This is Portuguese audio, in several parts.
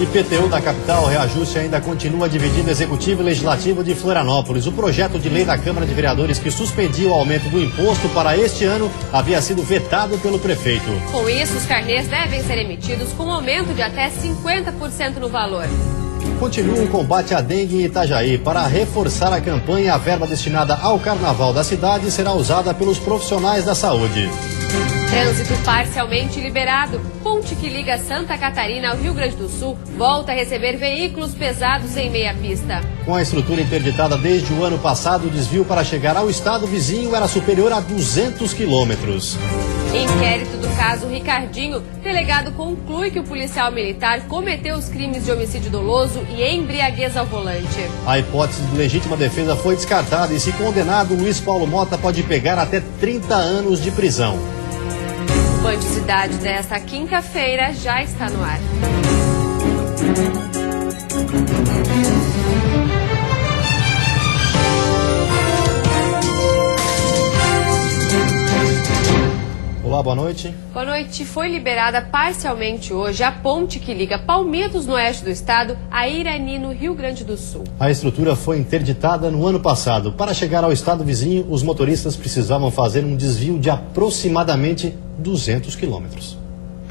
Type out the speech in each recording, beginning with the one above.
IPTU da capital, o reajuste ainda continua dividindo Executivo e Legislativo de Florianópolis. O projeto de lei da Câmara de Vereadores que suspendia o aumento do imposto para este ano havia sido vetado pelo prefeito. Com isso, os carnês devem ser emitidos com aumento de até 50% no valor. Continua o combate à dengue em Itajaí. Para reforçar a campanha, a verba destinada ao carnaval da cidade será usada pelos profissionais da saúde. Trânsito parcialmente liberado. Ponte que liga Santa Catarina ao Rio Grande do Sul volta a receber veículos pesados em meia pista. Com a estrutura interditada desde o ano passado, o desvio para chegar ao estado vizinho era superior a 200 quilômetros. Inquérito do caso Ricardinho. Delegado conclui que o policial militar cometeu os crimes de homicídio doloso e embriaguez ao volante. A hipótese de legítima defesa foi descartada e, se condenado, Luiz Paulo Mota pode pegar até 30 anos de prisão. O Band Cidade desta quinta-feira já está no ar. Olá, boa noite. Boa noite. Foi liberada parcialmente hoje a ponte que liga Palmitos, no oeste do estado, a Irani, no Rio Grande do Sul. A estrutura foi interditada no ano passado. Para chegar ao estado vizinho, os motoristas precisavam fazer um desvio de aproximadamente 200 quilômetros.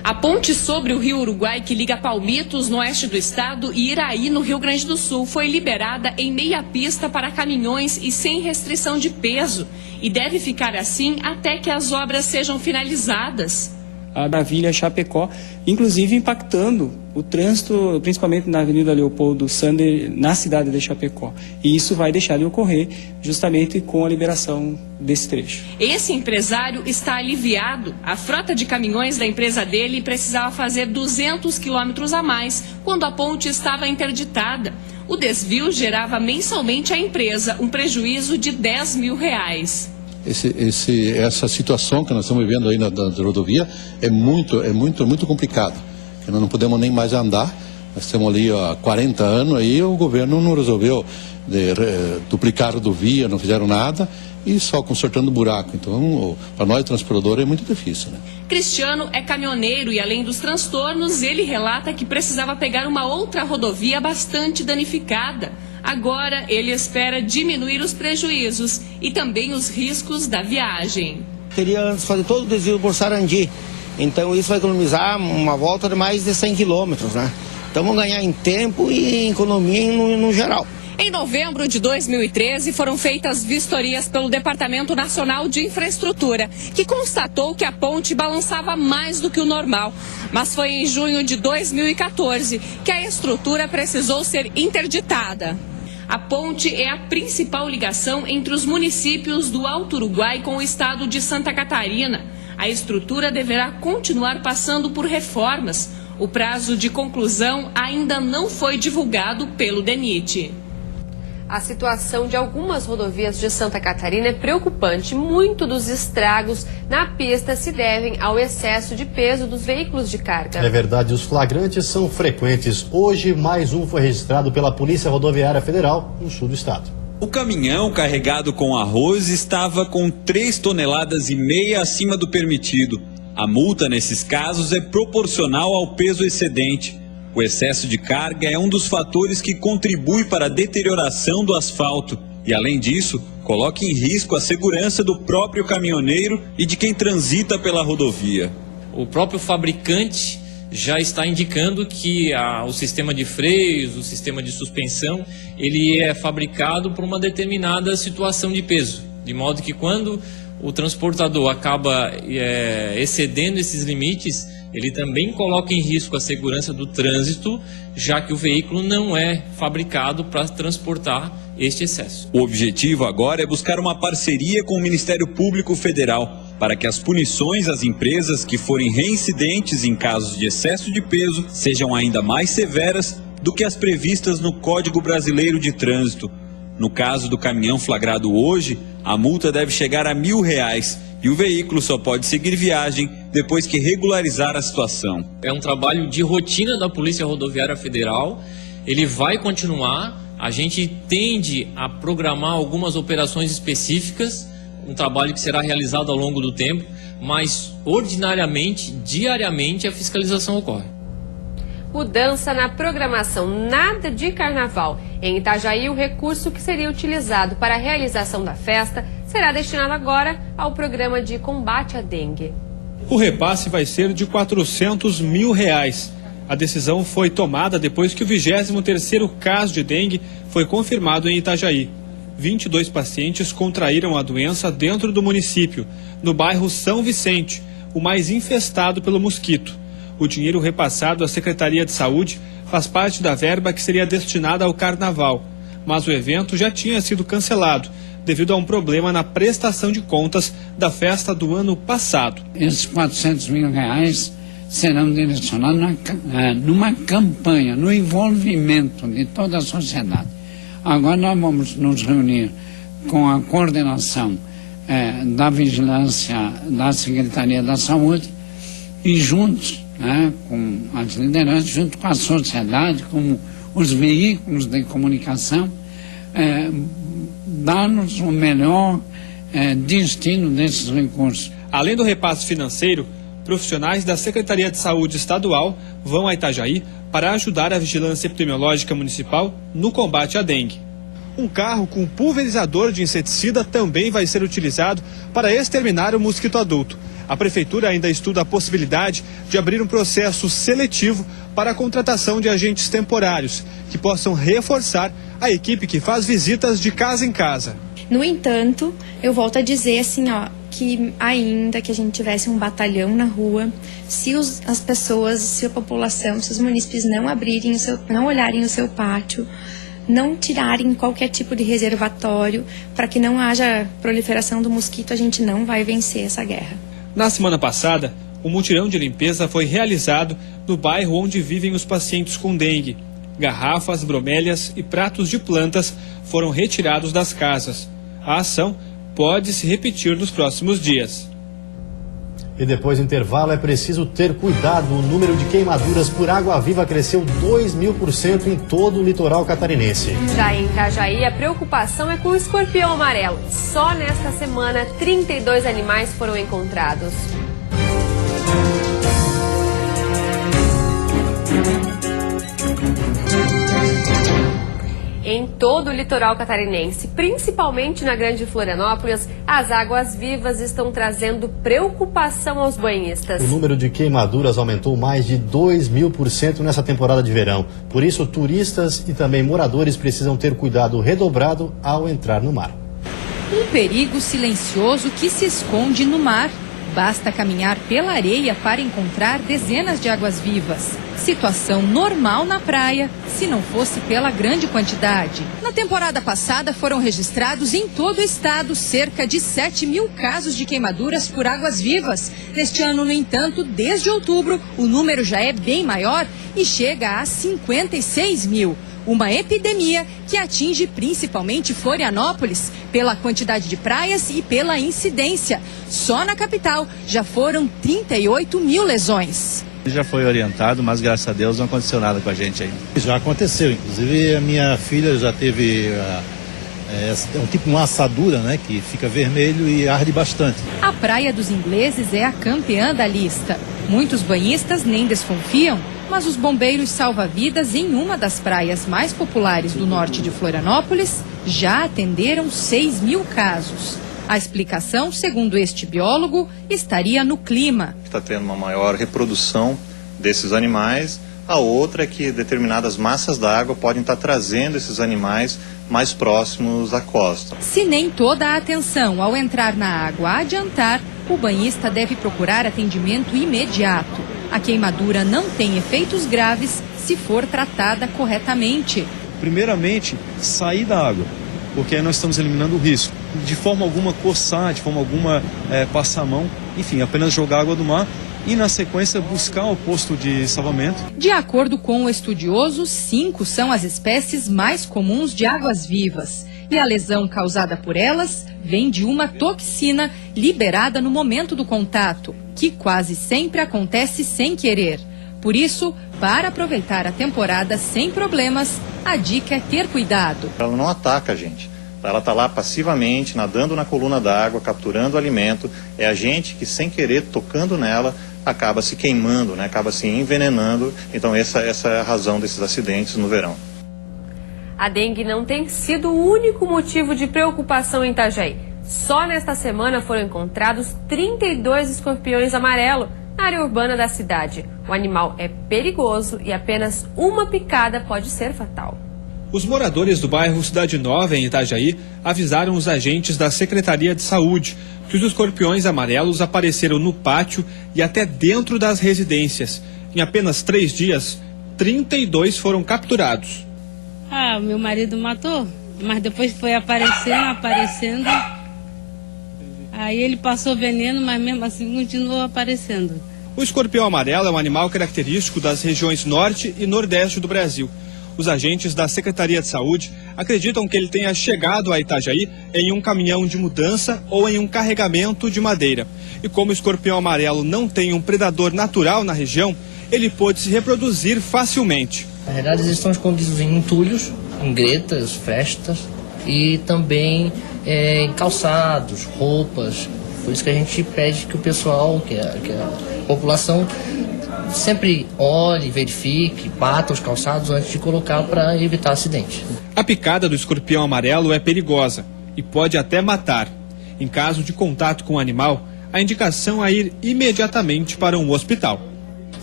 A ponte sobre o Rio Uruguai, que liga Palmitos, no oeste do estado, e Iraí, no Rio Grande do Sul, foi liberada em meia pista para caminhões e sem restrição de peso. E deve ficar assim até que as obras sejam finalizadas. A Brasília Chapecó, inclusive impactando o trânsito, principalmente na Avenida Leopoldo Sander, na cidade de Chapecó. E isso vai deixar de ocorrer justamente com a liberação desse trecho. Esse empresário está aliviado. A frota de caminhões da empresa dele precisava fazer 200 quilômetros a mais quando a ponte estava interditada. O desvio gerava mensalmente à empresa um prejuízo de R$10 mil. Essa situação que nós estamos vivendo aí na rodovia é muito complicada. Nós não podemos nem mais andar. Nós estamos ali há 40 anos aí, o governo não resolveu duplicar a rodovia, não fizeram nada e só consertando buraco. Então, para nós transportadores é muito difícil, né? Cristiano é caminhoneiro e, além dos transtornos, ele relata que precisava pegar uma outra rodovia bastante danificada. Agora, ele espera diminuir os prejuízos e também os riscos da viagem. Queria antes fazer todo o desvio por Sarandi, então isso vai economizar uma volta de mais de 100 quilômetros, né? Então vamos ganhar em tempo e em economia no geral. Em novembro de 2013, foram feitas vistorias pelo Departamento Nacional de Infraestrutura, que constatou que a ponte balançava mais do que o normal. Mas foi em junho de 2014 que a estrutura precisou ser interditada. A ponte é a principal ligação entre os municípios do Alto Uruguai com o estado de Santa Catarina. A estrutura deverá continuar passando por reformas. O prazo de conclusão ainda não foi divulgado pelo DENIT. A situação de algumas rodovias de Santa Catarina é preocupante. Muito dos estragos na pista se devem ao excesso de peso dos veículos de carga. É verdade, os flagrantes são frequentes. Hoje, mais um foi registrado pela Polícia Rodoviária Federal, no sul do estado. O caminhão carregado com arroz estava com 3,5 toneladas acima do permitido. A multa, nesses casos, é proporcional ao peso excedente. O excesso de carga é um dos fatores que contribui para a deterioração do asfalto e, além disso, coloca em risco a segurança do próprio caminhoneiro e de quem transita pela rodovia. O próprio fabricante já está indicando que o sistema de freios, o sistema de suspensão, ele é fabricado por uma determinada situação de peso, de modo que quando o transportador acaba excedendo esses limites, ele também coloca em risco a segurança do trânsito, já que o veículo não é fabricado para transportar este excesso. O objetivo agora é buscar uma parceria com o Ministério Público Federal para que as punições às empresas que forem reincidentes em casos de excesso de peso sejam ainda mais severas do que as previstas no Código Brasileiro de Trânsito. No caso do caminhão flagrado hoje, a multa deve chegar a R$1.000 e o veículo só pode seguir viagem depois que regularizar a situação. É um trabalho de rotina da Polícia Rodoviária Federal, ele vai continuar, a gente tende a programar algumas operações específicas, um trabalho que será realizado ao longo do tempo, mas ordinariamente, diariamente, a fiscalização ocorre. Mudança na programação, nada de carnaval. Em Itajaí, o recurso que seria utilizado para a realização da festa será destinado agora ao programa de combate à dengue. O repasse vai ser de R$400 mil. A decisão foi tomada depois que o 23º caso de dengue foi confirmado em Itajaí. 22 pacientes contraíram a doença dentro do município, no bairro São Vicente, o mais infestado pelo mosquito. O dinheiro repassado à Secretaria de Saúde faz parte da verba que seria destinada ao carnaval, mas o evento já tinha sido cancelado devido a um problema na prestação de contas da festa do ano passado. Esses R$400 mil serão direcionados numa campanha, no envolvimento de toda a sociedade. Agora nós vamos nos reunir com a coordenação da vigilância da Secretaria da Saúde e juntos, com as lideranças, junto com a sociedade, com os veículos de comunicação, dar-nos o melhor destino desses recursos. Além do repasse financeiro, profissionais da Secretaria de Saúde Estadual vão a Itajaí para ajudar a vigilância epidemiológica municipal no combate à dengue. Um carro com pulverizador de inseticida também vai ser utilizado para exterminar o mosquito adulto. A Prefeitura ainda estuda a possibilidade de abrir um processo seletivo para a contratação de agentes temporários, que possam reforçar a equipe que faz visitas de casa em casa. No entanto, eu volto a dizer assim, que ainda que a gente tivesse um batalhão na rua, se as pessoas, se a população, se os munícipes não olharem o seu pátio, não tirarem qualquer tipo de reservatório para que não haja proliferação do mosquito, a gente não vai vencer essa guerra. Na semana passada, um mutirão de limpeza foi realizado no bairro onde vivem os pacientes com dengue. Garrafas, bromélias e pratos de plantas foram retirados das casas. A ação pode se repetir nos próximos dias. E depois do intervalo é preciso ter cuidado. O número de queimaduras por água-viva cresceu 2.000% em todo o litoral catarinense. Já em Itajaí, a preocupação é com o escorpião amarelo. Só nesta semana, 32 animais foram encontrados. Em todo o litoral catarinense, principalmente na Grande Florianópolis, as águas-vivas estão trazendo preocupação aos banhistas. O número de queimaduras aumentou mais de 2.000% nessa temporada de verão. Por isso, turistas e também moradores precisam ter cuidado redobrado ao entrar no mar. Um perigo silencioso que se esconde no mar. Basta caminhar pela areia para encontrar dezenas de águas-vivas. Situação normal na praia, se não fosse pela grande quantidade. Na temporada passada foram registrados em todo o estado cerca de 7.000 casos de queimaduras por águas-vivas. Neste ano, no entanto, desde outubro, o número já é bem maior e chega a 56.000. Uma epidemia que atinge principalmente Florianópolis pela quantidade de praias e pela incidência. Só na capital já foram 38.000 lesões. Já foi orientado, mas graças a Deus não aconteceu nada com a gente ainda. Já aconteceu, inclusive a minha filha já teve uma assadura, né, que fica vermelho e arde bastante. A Praia dos Ingleses é a campeã da lista. Muitos banhistas nem desconfiam, mas os bombeiros salva-vidas em uma das praias mais populares do norte de Florianópolis já atenderam 6.000 casos. A explicação, segundo este biólogo, estaria no clima. Está tendo uma maior reprodução desses animais. A outra é que determinadas massas d'água podem estar trazendo esses animais mais próximos à costa. Se nem toda a atenção ao entrar na água adiantar, o banhista deve procurar atendimento imediato. A queimadura não tem efeitos graves se for tratada corretamente. Primeiramente, sair da água, porque aí nós estamos eliminando o risco. De forma alguma coçar, de forma alguma passar a mão, enfim, apenas jogar água do mar e na sequência buscar o posto de salvamento. De acordo com o estudioso, 5 são as espécies mais comuns de águas-vivas. E a lesão causada por elas vem de uma toxina liberada no momento do contato, que quase sempre acontece sem querer. Por isso, para aproveitar a temporada sem problemas, a dica é ter cuidado. Ela não ataca a gente. Ela está lá passivamente, nadando na coluna d'água, capturando alimento. É a gente que, sem querer, tocando nela, acaba se queimando, né? Acaba se envenenando. Então essa é a razão desses acidentes no verão. A dengue não tem sido o único motivo de preocupação em Itajaí. Só nesta semana foram encontrados 32 escorpiões amarelos na área urbana da cidade. O animal é perigoso e apenas uma picada pode ser fatal. Os moradores do bairro Cidade Nova, em Itajaí, avisaram os agentes da Secretaria de Saúde que os escorpiões amarelos apareceram no pátio e até dentro das residências. Em apenas 3 dias, 32 foram capturados. Meu marido matou, mas depois foi aparecendo. Aí ele passou veneno, mas mesmo assim continuou aparecendo. O escorpião amarelo é um animal característico das regiões norte e nordeste do Brasil. Os agentes da Secretaria de Saúde acreditam que ele tenha chegado a Itajaí em um caminhão de mudança ou em um carregamento de madeira. E como o escorpião amarelo não tem um predador natural na região, ele pôde se reproduzir facilmente. Na verdade, eles estão escondidos em entulhos, em gretas, frestas e também em calçados, roupas. Por isso que a gente pede que o pessoal, que a população sempre olhe, verifique, bata os calçados antes de colocar para evitar acidente. A picada do escorpião amarelo é perigosa e pode até matar. Em caso de contato com o animal, a indicação é ir imediatamente para um hospital.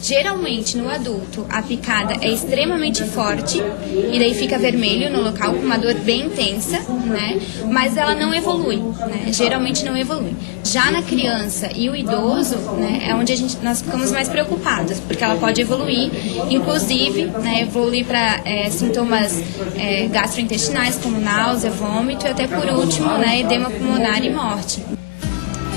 Geralmente, no adulto, a picada é extremamente forte e daí fica vermelho no local com uma dor bem intensa, né? Mas ela não evolui, né? Geralmente não evolui. Já na criança e o idoso, né, é onde nós ficamos mais preocupados, porque ela pode evoluir, inclusive, né, evoluir para sintomas gastrointestinais, como náusea, vômito e até por último, né, edema pulmonar e morte.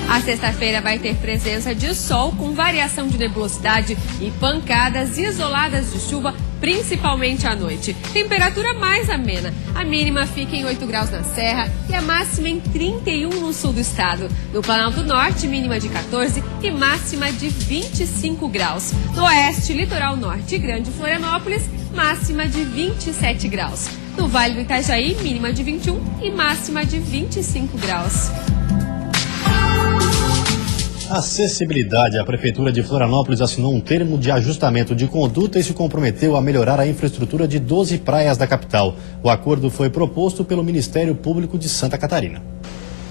A sexta-feira vai ter presença de sol com variação de nebulosidade e pancadas isoladas de chuva, principalmente à noite. Temperatura mais amena. A mínima fica em 8 graus na Serra e a máxima em 31 no sul do estado. No Planalto Norte, mínima de 14 e máxima de 25 graus. No oeste, litoral norte e Grande Florianópolis, máxima de 27 graus. No Vale do Itajaí, mínima de 21 e máxima de 25 graus. Acessibilidade. A Prefeitura de Florianópolis assinou um termo de ajustamento de conduta e se comprometeu a melhorar a infraestrutura de 12 praias da capital. O acordo foi proposto pelo Ministério Público de Santa Catarina.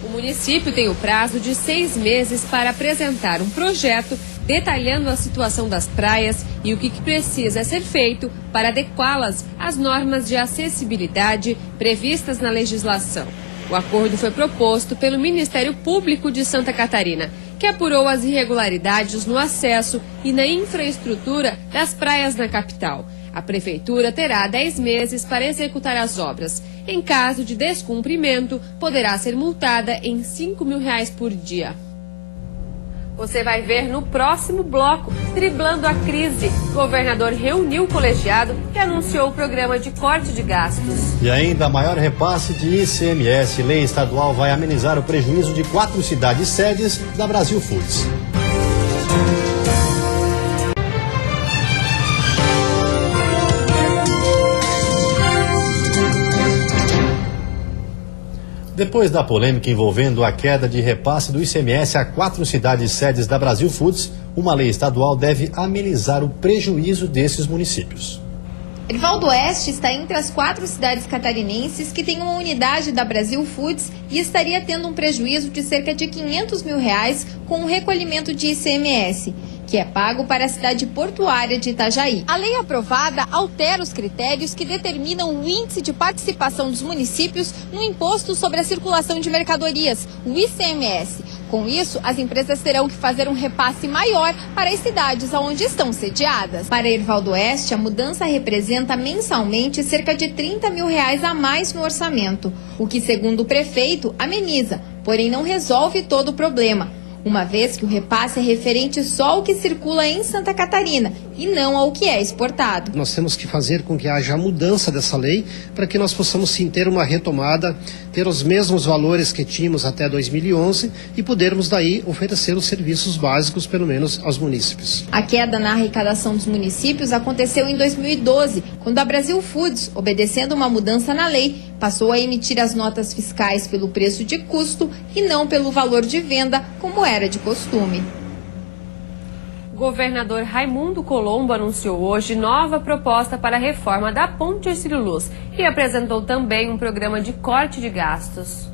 O município tem o prazo de 6 meses para apresentar um projeto detalhando a situação das praias e o que precisa ser feito para adequá-las às normas de acessibilidade previstas na legislação. O acordo foi proposto pelo Ministério Público de Santa Catarina, que apurou as irregularidades no acesso e na infraestrutura das praias na capital. A Prefeitura terá 10 meses para executar as obras. Em caso de descumprimento, poderá ser multada em R$5 mil por dia. Você vai ver no próximo bloco, driblando a crise. O governador reuniu o colegiado e anunciou o programa de corte de gastos. E ainda maior repasse de ICMS. Lei estadual vai amenizar o prejuízo de 4 cidades sedes da Brasil Foods. Depois da polêmica envolvendo a queda de repasse do ICMS a 4 cidades sedes da Brasil Foods, uma lei estadual deve amenizar o prejuízo desses municípios. Erivaldo Oeste está entre as 4 cidades catarinenses que têm uma unidade da Brasil Foods e estaria tendo um prejuízo de cerca de R$500 mil com o recolhimento de ICMS, que é pago para a cidade portuária de Itajaí. A lei aprovada altera os critérios que determinam o índice de participação dos municípios no imposto sobre a circulação de mercadorias, o ICMS. Com isso, as empresas terão que fazer um repasse maior para as cidades onde estão sediadas. Para Erivaldo Oeste, a mudança representa mensalmente cerca de R$30 mil a mais no orçamento, o que, segundo o prefeito, ameniza, porém não resolve todo o problema, uma vez que o repasse é referente só ao que circula em Santa Catarina e não ao que é exportado. Nós temos que fazer com que haja a mudança dessa lei para que nós possamos sim ter uma retomada, ter os mesmos valores que tínhamos até 2011 e podermos daí oferecer os serviços básicos, pelo menos aos munícipes. A queda na arrecadação dos municípios aconteceu em 2012, quando a Brasil Foods, obedecendo uma mudança na lei, passou a emitir as notas fiscais pelo preço de custo e não pelo valor de venda, como era de costume. O governador Raimundo Colombo anunciou hoje nova proposta para a reforma da Ponte Hercílio Luz e apresentou também um programa de corte de gastos.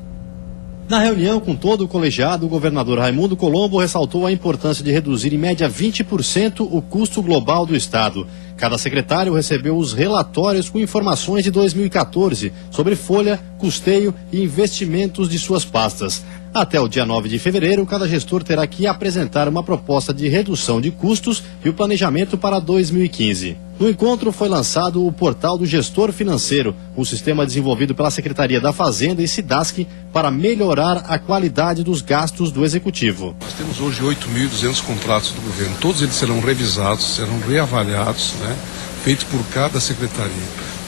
Na reunião com todo o colegiado, o governador Raimundo Colombo ressaltou a importância de reduzir em média 20% o custo global do Estado. Cada secretário recebeu os relatórios com informações de 2014 sobre folha, custeio e investimentos de suas pastas. Até o dia 9 de fevereiro, cada gestor terá que apresentar uma proposta de redução de custos e o planejamento para 2015. No encontro foi lançado o Portal do Gestor Financeiro, um sistema desenvolvido pela Secretaria da Fazenda e SIDASC para melhorar a qualidade dos gastos do Executivo. Nós temos hoje 8.200 contratos do governo. Todos eles serão revisados, serão reavaliados, feitos por cada secretaria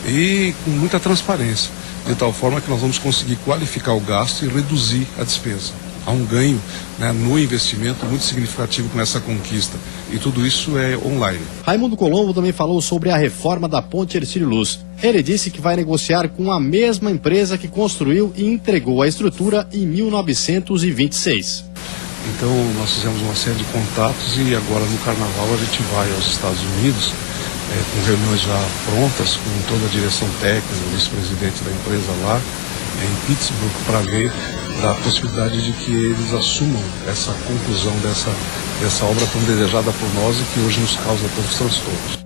e com muita transparência, de tal forma que nós vamos conseguir qualificar o gasto e reduzir a despesa. Há um ganho no investimento muito significativo com essa conquista. E tudo isso é online. Raimundo Colombo também falou sobre a reforma da Ponte Hercílio Luz. Ele disse que vai negociar com a mesma empresa que construiu e entregou a estrutura em 1926. Então nós fizemos uma série de contatos e agora no Carnaval a gente vai aos Estados Unidos com reuniões já prontas, com toda a direção técnica, o vice-presidente da empresa lá, em Pittsburgh, para ver a possibilidade de que eles assumam essa conclusão dessa obra tão desejada por nós e que hoje nos causa tantos transtornos.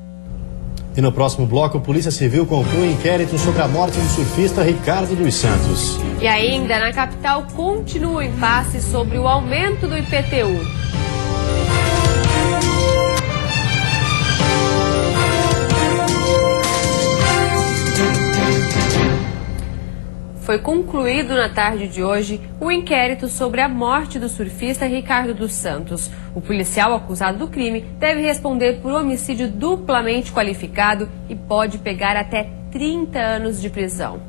E no próximo bloco, a Polícia Civil conclui inquérito sobre a morte do surfista Ricardo dos Santos. E ainda na capital continua o impasse sobre o aumento do IPTU. Foi concluído na tarde de hoje o inquérito sobre a morte do surfista Ricardo dos Santos. O policial acusado do crime deve responder por homicídio duplamente qualificado e pode pegar até 30 anos de prisão.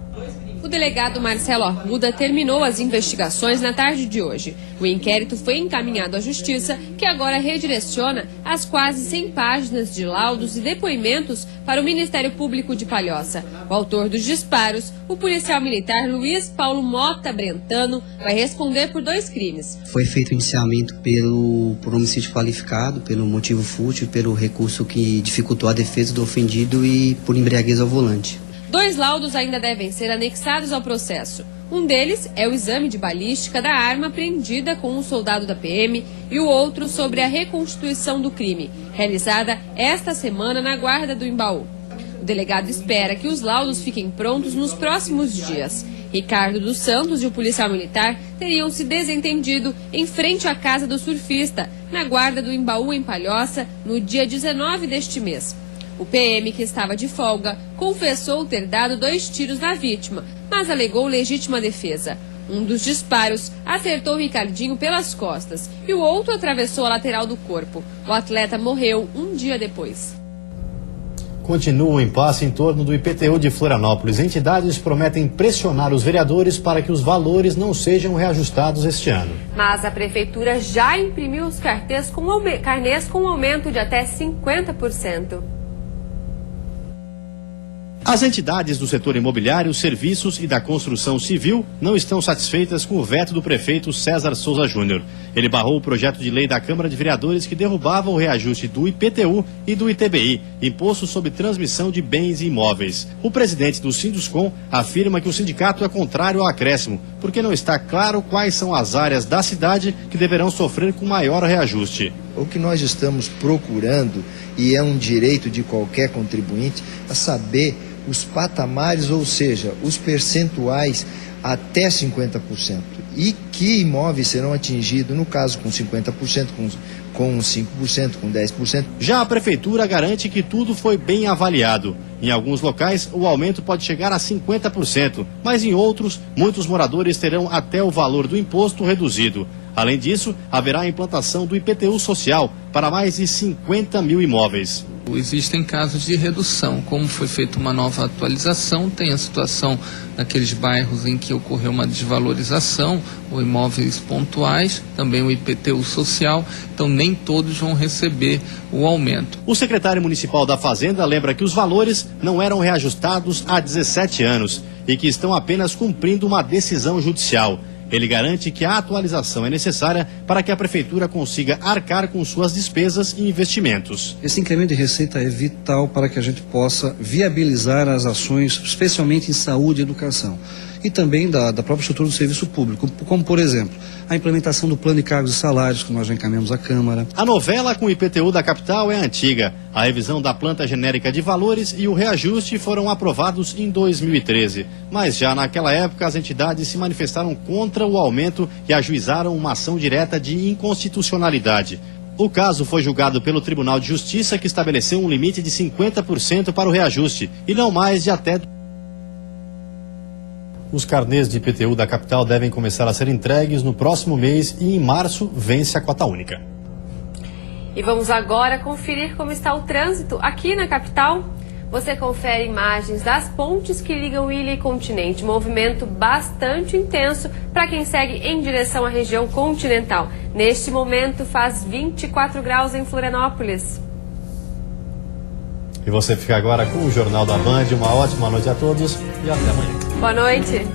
O delegado Marcelo Arruda terminou as investigações na tarde de hoje. O inquérito foi encaminhado à Justiça, que agora redireciona as quase 100 páginas de laudos e depoimentos para o Ministério Público de Palhoça. O autor dos disparos, o policial militar Luiz Paulo Mota Brentano, vai responder por 2 crimes. Foi feito inicialmente por homicídio qualificado, pelo motivo fútil, pelo recurso que dificultou a defesa do ofendido e por embriaguez ao volante. 2 laudos ainda devem ser anexados ao processo. Um deles é o exame de balística da arma apreendida com um soldado da PM e o outro sobre a reconstituição do crime, realizada esta semana na guarda do Embaú. O delegado espera que os laudos fiquem prontos nos próximos dias. Ricardo dos Santos e o policial militar teriam se desentendido em frente à casa do surfista, na guarda do Embaú, em Palhoça, no dia 19 deste mês. O PM, que estava de folga, confessou ter dado 2 tiros na vítima, mas alegou legítima defesa. Um dos disparos acertou Ricardinho pelas costas e o outro atravessou a lateral do corpo. O atleta morreu um dia depois. Continua o impasse em torno do IPTU de Florianópolis. Entidades prometem pressionar os vereadores para que os valores não sejam reajustados este ano. Mas a prefeitura já imprimiu os carnês com aumento de até 50%. As entidades do setor imobiliário, serviços e da construção civil não estão satisfeitas com o veto do prefeito César Souza Júnior. Ele barrou o projeto de lei da Câmara de Vereadores que derrubava o reajuste do IPTU e do ITBI, imposto sobre transmissão de bens e imóveis. O presidente do Sinduscom afirma que o sindicato é contrário ao acréscimo, porque não está claro quais são as áreas da cidade que deverão sofrer com maior reajuste. O que nós estamos procurando, e é um direito de qualquer contribuinte, é saber os patamares, ou seja, os percentuais até 50%. E que imóveis serão atingidos, no caso, com 50%, com 5%, com 10%. Já a prefeitura garante que tudo foi bem avaliado. Em alguns locais, o aumento pode chegar a 50%, mas em outros, muitos moradores terão até o valor do imposto reduzido. Além disso, haverá a implantação do IPTU social para mais de 50 mil imóveis. Existem casos de redução, como foi feita uma nova atualização, tem a situação naqueles bairros em que ocorreu uma desvalorização, ou imóveis pontuais, também o IPTU social, então nem todos vão receber o aumento. O secretário municipal da Fazenda lembra que os valores não eram reajustados há 17 anos e que estão apenas cumprindo uma decisão judicial. Ele garante que a atualização é necessária para que a Prefeitura consiga arcar com suas despesas e investimentos. Esse incremento de receita é vital para que a gente possa viabilizar as ações, especialmente em saúde e educação. E também da própria estrutura do serviço público, como, por exemplo, a implementação do plano de cargos e salários, que nós já encaminhamos à Câmara. A novela com o IPTU da capital é antiga. A revisão da planta genérica de valores e o reajuste foram aprovados em 2013. Mas já naquela época, as entidades se manifestaram contra o aumento e ajuizaram uma ação direta de inconstitucionalidade. O caso foi julgado pelo Tribunal de Justiça, que estabeleceu um limite de 50% para o reajuste e não mais de até... Os carnês de IPTU da capital devem começar a ser entregues no próximo mês e em março vence a cota única. E vamos agora conferir como está o trânsito aqui na capital. Você confere imagens das pontes que ligam ilha e continente. Movimento bastante intenso para quem segue em direção à região continental. Neste momento faz 24 graus em Florianópolis. E você fica agora com o Jornal da Band. Uma ótima noite a todos e até amanhã. Boa noite.